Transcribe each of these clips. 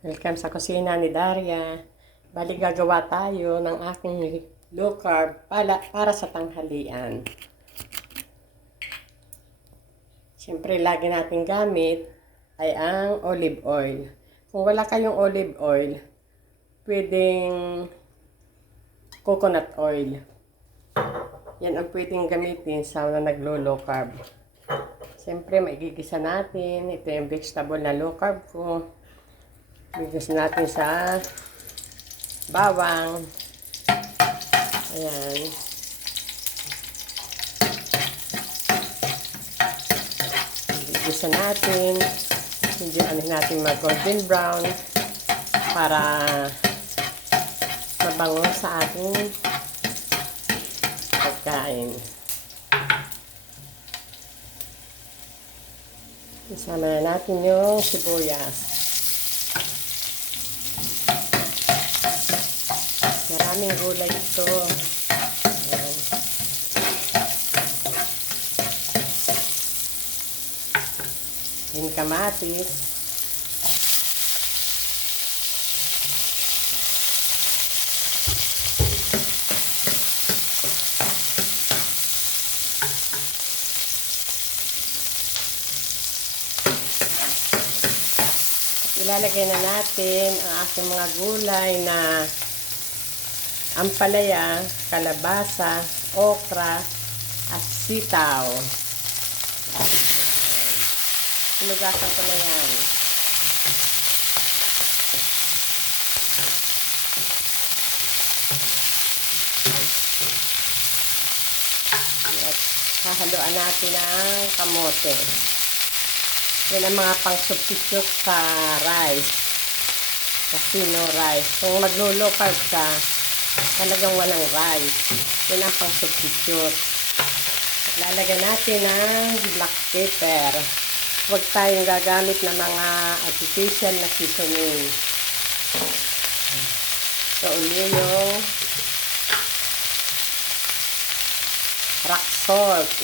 Welcome sa kusina ni Daria. Bali gagawa tayo ng aking low carb para sa tanghalian. Siyempre, lagi natin gamit ay ang olive oil. Kung wala kayong olive oil, pwedeng coconut oil. Yan ang pwedeng gamitin sa naglo-low carb. Siyempre, maigigisa natin. Ito yung vegetable na low carb ko. Igigisa natin sa bawang. Ayan. Igigisa natin. Hindi natin mag-golden brown para mabango sa ating pagkain. Isama na natin yung sibuyas. Maraming gulay ito. Ayan. Yung kamatis. Ilalagay na natin ang aking mga gulay na ampalaya, kalabasa, okra, at sitaw. Hinugasan ko na yan. At hahaluan natin ang kamote. Yan ang mga pang-substitute sa rice. Kasi no rice. Kung maglulo carb ka, talagang walang rice. Yan ang pang-substitute. Lalagyan natin ng black pepper. Huwag tayong gagamit ng mga artificial na seasoning. So, uli yung rock salt.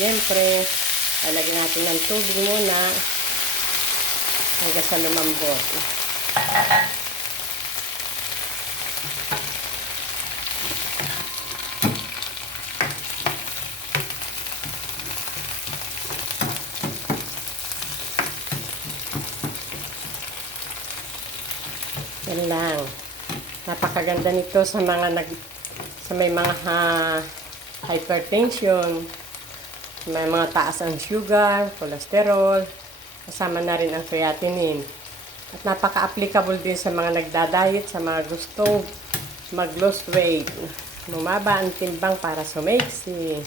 Siyempre, lalagyan natin ng tubig muna hanggang sa lumambot. Yan lang. Napakaganda nito sa mga sa may mga hypertension, may mga taas ang sugar, cholesterol, kasama na rin ang creatinine. At napaka-applicable din sa mga nagda-diet, sa mga gustong mag-lose weight. Bumaba ang timbang para sumeksi.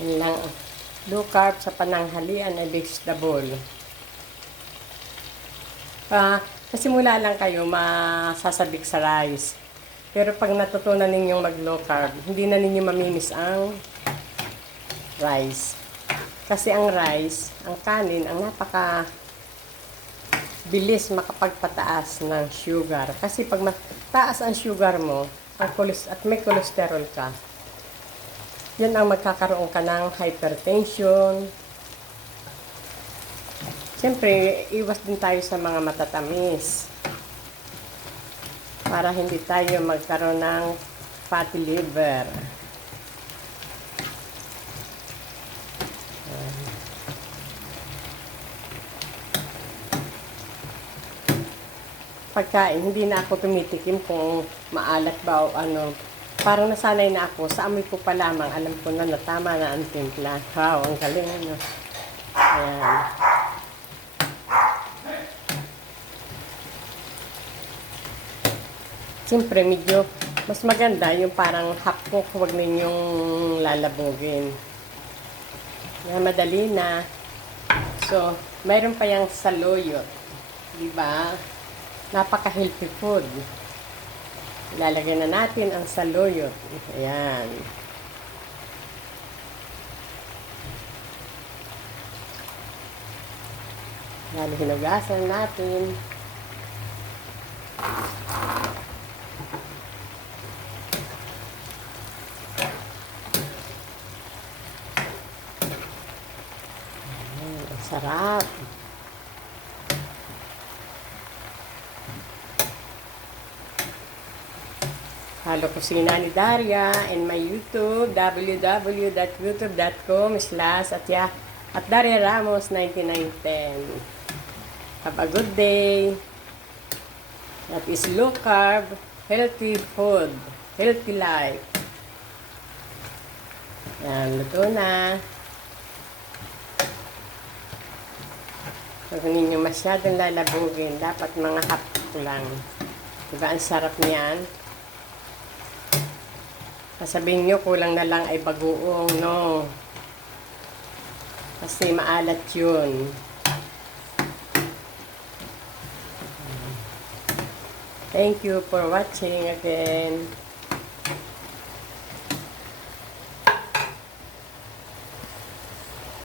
Yan lang. Low carb sa pananghalian ay vegetable. Kasimula lang kayo masasabik sa rice. Pero pag natutunan ninyong mag-low carb, hindi na ninyo mamimiss ang rice. Kasi ang rice, ang kanin, ang napaka bilis makapagpataas ng sugar. Kasi pag mataas ang sugar mo, at may cholesterol ka, yan ang magkakaroon ka ng hypertension. Siyempre, iwas din tayo sa mga matatamis para hindi tayo magkaroon ng fatty liver. Pagkain, hindi na ako tumitikim kung maalat ba o ano. Parang nasanay na ako. Sa amoy ko pa lamang, alam ko na tama na ang timpla. Wow, ang galing. Ano? Ayan. Siyempre, medyo mas maganda yung parang hapok, huwag ninyong lalabugin. Yan, madali na. So, mayroon pa yung saluyot. Diba? Napaka-healthy food. Lalagyan na natin ang saluyot. Ayan. Yan, hinugasan natin. Ang sarap. Halo Kusina ni Daria and my YouTube, www.youtube.com/at Daria Ramos 9910. Have a good day. That is low carb, healthy food, healthy life. Yan, luto na. Huwag ninyo masyadong lalabugin. Dapat mga hapok lang. Diba ang sarap niyan? Sasabihin nyo, kulang na lang ay bagoong, no? Kasi maalat yun. Thank you for watching again.